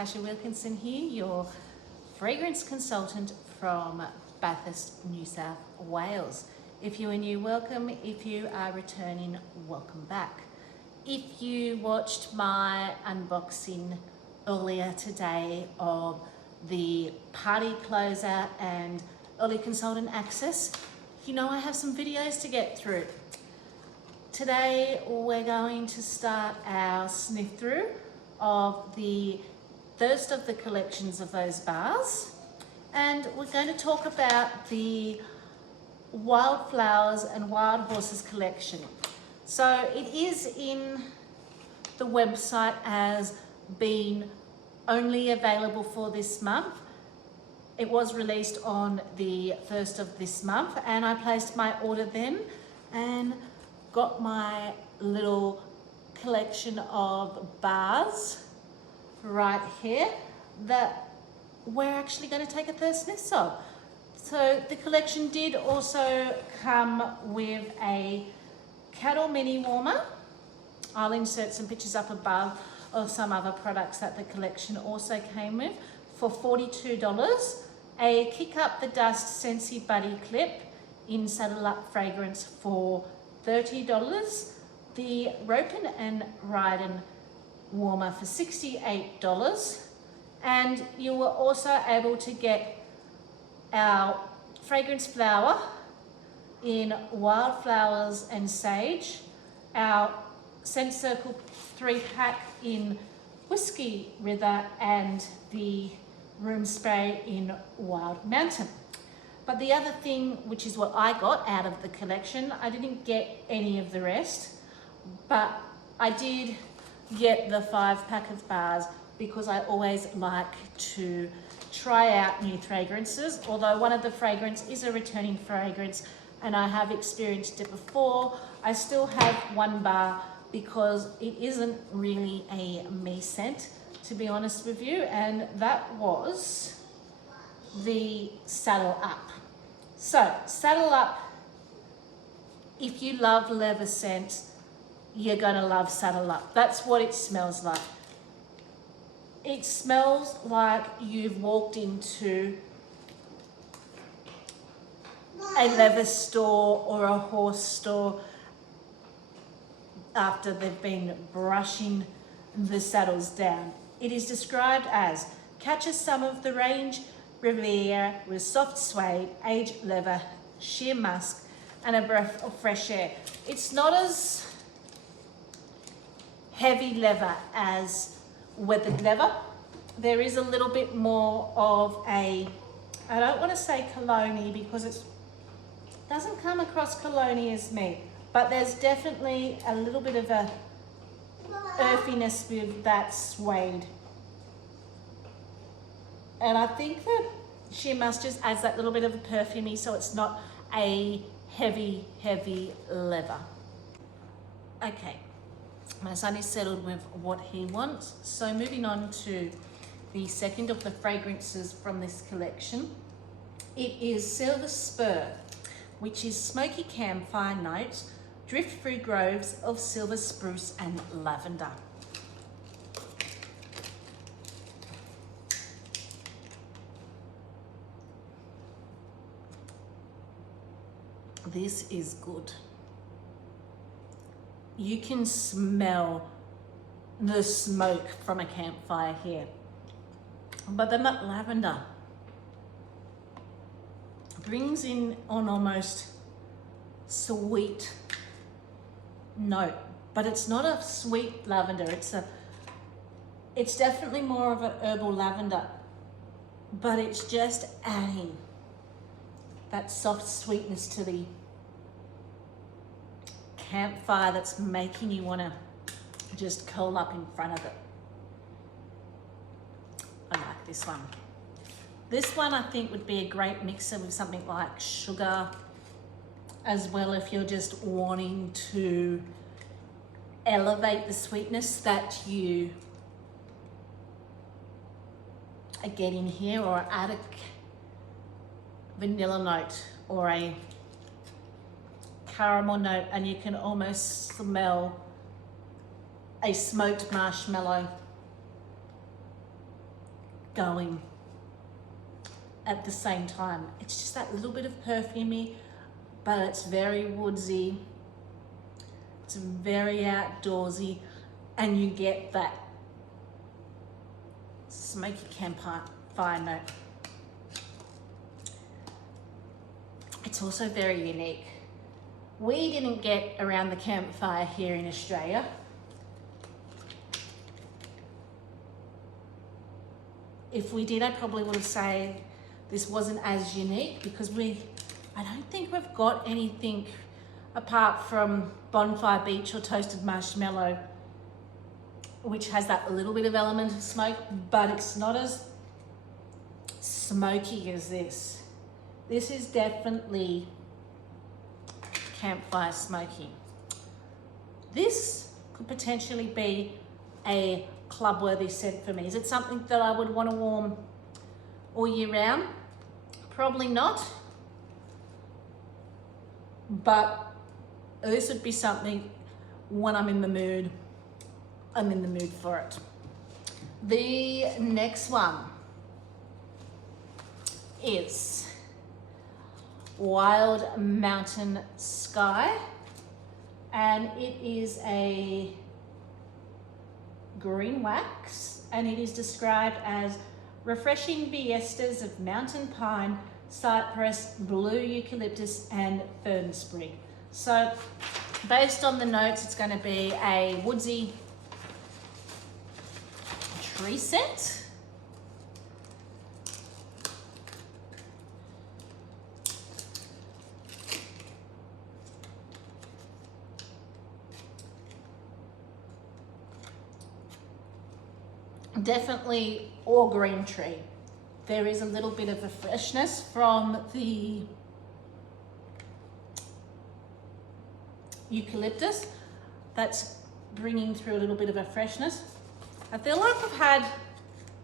Natasha Wilkinson here, your fragrance consultant from Bathurst, New South Wales. If you are new, welcome. If you are returning, welcome back. If you watched my unboxing earlier today of the party closer and early consultant access, you know I have some videos to get through. Today we're going to start our sniff through of the first of the collections of those bars, and we're going to talk about the wildflowers and wild horses collection. So it is in the website as being only available for this month. It was released on the 1st of this month, and I placed my order then and got my little collection of bars right here that we're actually going to take a first sniff of. So the collection did also come with a cattle mini warmer. I'll insert some pictures up above of some other products that the collection also came with for $42. A Kick Up the Dust Scentsy Buddy Clip in Saddle Up fragrance for $30. The Ropin and Ridin warmer for $68. And you were also able to get our fragrance flower in wildflowers and sage, our Scent Circle 3-pack in Whiskey River, and the room spray in Wild Mountain. But the other thing, which is what I got out of the collection, I didn't get any of the rest, but I did get the 5-pack of bars because I always like to try out new fragrances. Although one of the fragrance is a returning fragrance and I have experienced it before, I still have one bar because it isn't really a me scent, to be honest with you, and that was the Saddle Up. So Saddle Up, if you love leather scents, you're gonna love Saddle Up. That's what it smells like. It smells like you've walked into a leather store or a horse store after they've been brushing the saddles down. It is described as catches some of the range reverie with soft suede, aged leather, sheer musk, and a breath of fresh air. It's not as heavy leather as weathered leather. There is a little bit more of a, I don't want to say cologne because it doesn't come across cologne as me, but there's definitely a little bit of a earthiness with that suede. And I think that sheer musk just adds that little bit of a perfumey, so it's not a heavy leather. Okay, my son is settled with what he wants. So moving on to the second of the fragrances from this collection. It is Silver Spur, which is smoky campfire notes, drift through groves of silver spruce and lavender. This is good. You can smell the smoke from a campfire here, but then that lavender brings in an almost sweet note, but it's not a sweet lavender. It's definitely more of an herbal lavender, but it's just adding that soft sweetness to the campfire that's making you want to just curl up in front of it. I like this one. This one I think would be a great mixer with something like sugar as well, if you're just wanting to elevate the sweetness that you are getting here, or add a vanilla note or a caramel note, and you can almost smell a smoked marshmallow going at the same time. It's just that little bit of perfumey, but it's very woodsy. It's very outdoorsy, and you get that smoky campfire note. It's also very unique. We didn't get around the campfire here in Australia. If we did, I probably would have said this wasn't as unique, because I don't think we've got anything apart from Bonfire Beach or Toasted Marshmallow, which has that little bit of element of smoke, but it's not as smoky as this. This is definitely campfire smoky. This could potentially be a club-worthy scent for me. Is it something that I would want to warm all year round? Probably not. But this would be something when I'm in the mood for it. The next one is Wild Mountain Sky, and it is a green wax, and it is described as refreshing vistas of mountain pine, cypress, blue eucalyptus, and fern sprig. So based on the notes, it's going to be a woodsy tree scent. Definitely all green tree. There is a little bit of a freshness from the eucalyptus that's bringing through a little bit of a freshness. I feel like I've had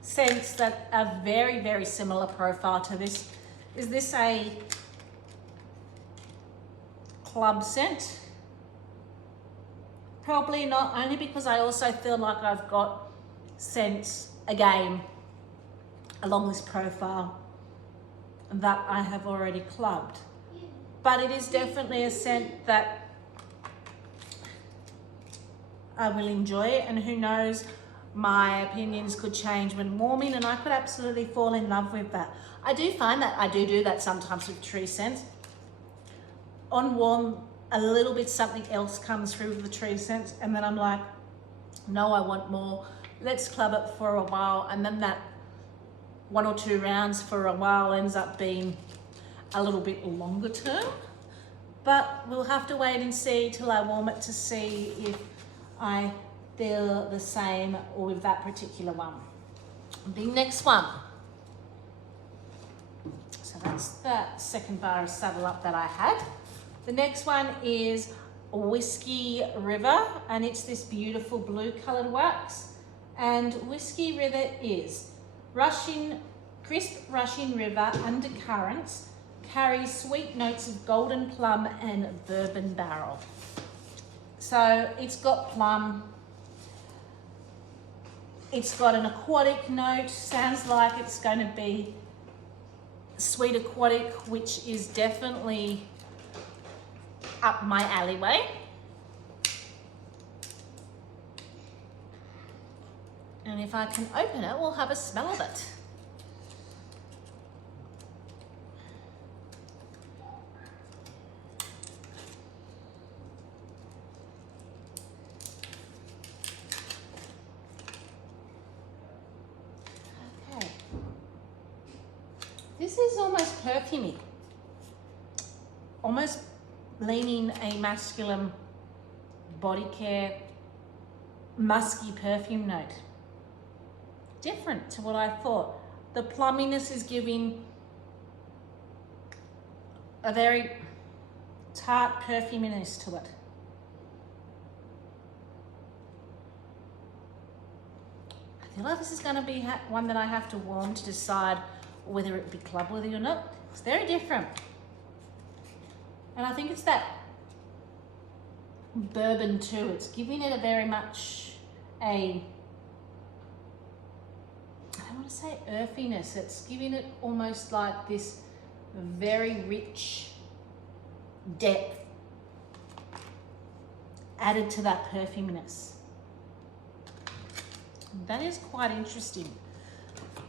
scents that are very, very similar profile to this. Is this a club scent? Probably not, only because I also feel like I've got scents again along this profile that I have already clubbed. But it is definitely a scent that I will enjoy, and who knows, my opinions could change when warming, and I could absolutely fall in love with that. I do find that I do that sometimes with tree scents. On warm, a little bit something else comes through with the tree scents, and then I'm like, no, I want more. Let's club it for a while, and then that 1 or 2 rounds for a while ends up being a little bit longer term. But we'll have to wait and see till I warm it to see if I feel the same with that particular one. The next one. So that's the second bar of Saddle Up that I had. The next one is Whiskey River, and it's this beautiful blue colored wax. And Whiskey River is crisp rushing river undercurrents, carries sweet notes of golden plum and bourbon barrel. So it's got plum, it's got an aquatic note, sounds like it's going to be sweet aquatic, which is definitely up my alleyway. And if I can open it, we'll have a smell of it. Okay. This is almost perfumey. Almost leaning a masculine body care, musky perfume note. Different to what I thought. The plumminess is giving a very tart perfuminess to it. I feel like this is going to be one that I have to warm to decide whether it be club worthy or not. It's very different. And I think it's that bourbon too. It's giving it a very much a, I don't want to say earthiness. It's giving it almost like this very rich depth added to that perfuminess. That is quite interesting.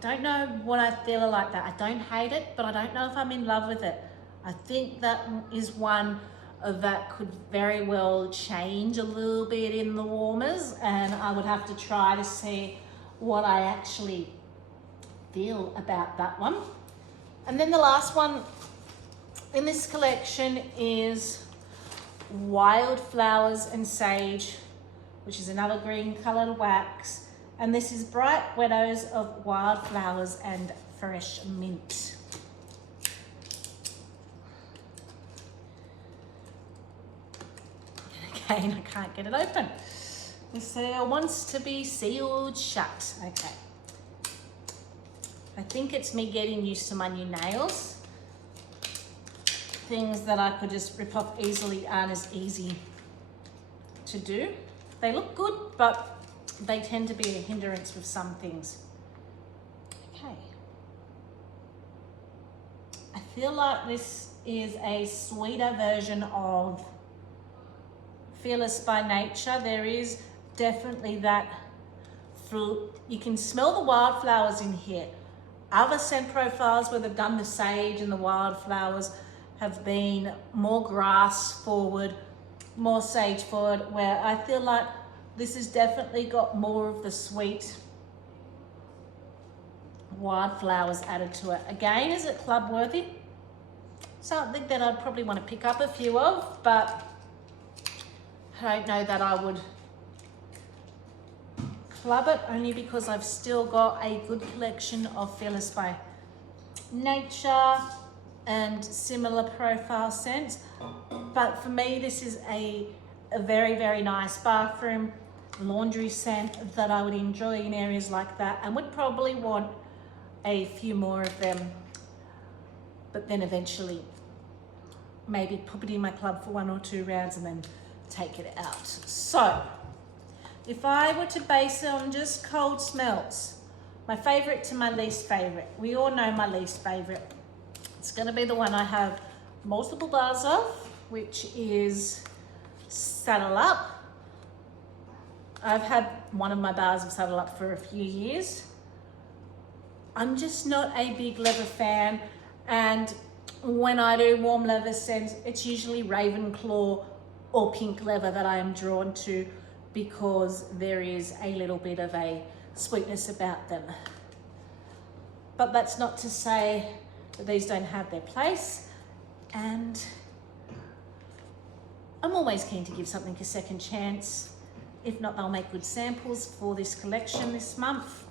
Don't know what I feel like that. I don't hate it, but I don't know if I'm in love with it. I think that is one that could very well change a little bit in the warmers, and I would have to try to see what I actually feel about that one. And then the last one in this collection is Wildflowers and Sage, which is another green colored wax. And this is Bright Widows of Wildflowers and Fresh Mint. Again, I can't get it open. The seal wants to be sealed shut. Okay. I think it's me getting used to my new nails. Things that I could just rip off easily aren't as easy to do. They look good, but they tend to be a hindrance with some things. Okay. I feel like this is a sweeter version of Fearless by Nature. There is definitely that fruit. You can smell the wildflowers in here. Other scent profiles where they've done the sage and the wildflowers have been more grass forward, more sage forward, where I feel like this has definitely got more of the sweet wildflowers added to it. Again, is it club worthy? Something that I'd probably want to pick up a few of, but I don't know that I would club it, only because I've still got a good collection of Fearless by Nature and similar profile scents. But for me, this is a very, very nice bathroom laundry scent that I would enjoy in areas like that, and would probably want a few more of them, but then eventually maybe pop it in my club for 1 or 2 rounds and then take it out. So if I were to base it on just cold smells, my favorite to my least favorite, we all know my least favorite. It's going to be the one I have multiple bars of, which is Saddle Up. I've had one of my bars of Saddle Up for a few years. I'm just not a big leather fan, and when I do warm leather scents, it's usually Ravenclaw or pink leather that I am drawn to, because there is a little bit of a sweetness about them. But that's not to say that these don't have their place, and I'm always keen to give something a second chance. If not, they'll make good samples for this collection this month,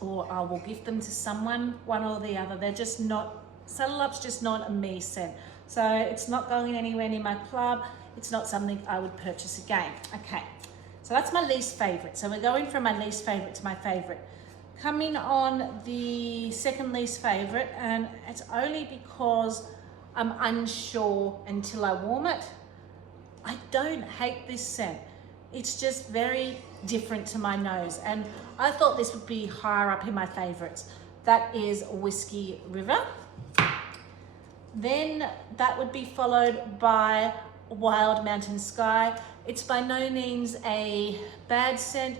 or I will gift them to someone, one or the other. They're just not, Saddle Up's just not a me scent. So it's not going anywhere near my club. It's not something I would purchase again. Okay, so that's my least favorite. So we're going from my least favorite to my favorite. Coming on the second least favorite, and it's only because I'm unsure until I warm it. I don't hate this scent. It's just very different to my nose, and I thought this would be higher up in my favorites. That is Whiskey River. Then that would be followed by Wild Mountain Sky. It's by no means a bad scent.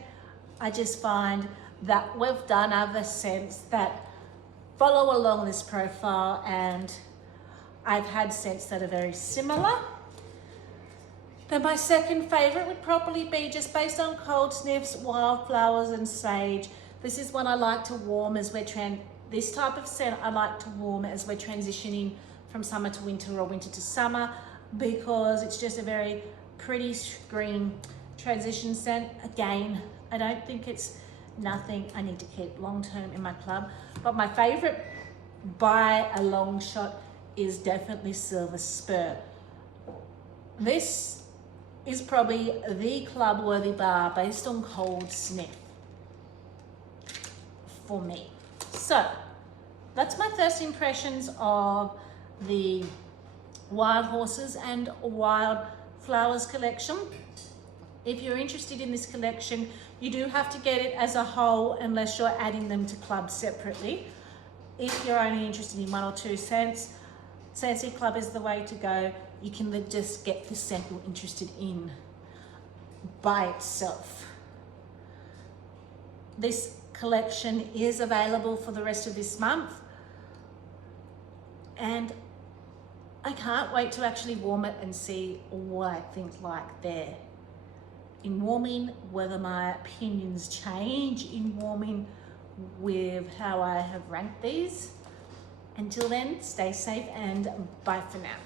I just find that we've done other scents that follow along this profile, and I've had scents that are very similar. Then my second favorite would probably be, just based on cold sniffs, Wildflowers and Sage. This is one I like to warm as we're this type of scent I like to warm as we're transitioning from summer to winter or winter to summer, because it's just a very pretty green transition scent. Again, I don't think it's nothing I need to keep long term in my club, but my favorite by a long shot is definitely Silver Spur. This is probably the club worthy bar based on cold sniff for me. So that's my first impressions of the Wild Horses and Wild Flowers collection. If you're interested in this collection, you do have to get it as a whole unless you're adding them to clubs separately. If you're only interested in 1 or 2 scents, Scentsy Club is the way to go. You can just get the scent you're interested in by itself. This collection is available for the rest of this month, and I can't wait to actually warm it and see what I think like there. In warming, whether my opinions change in warming with how I have ranked these. Until then, stay safe and bye for now.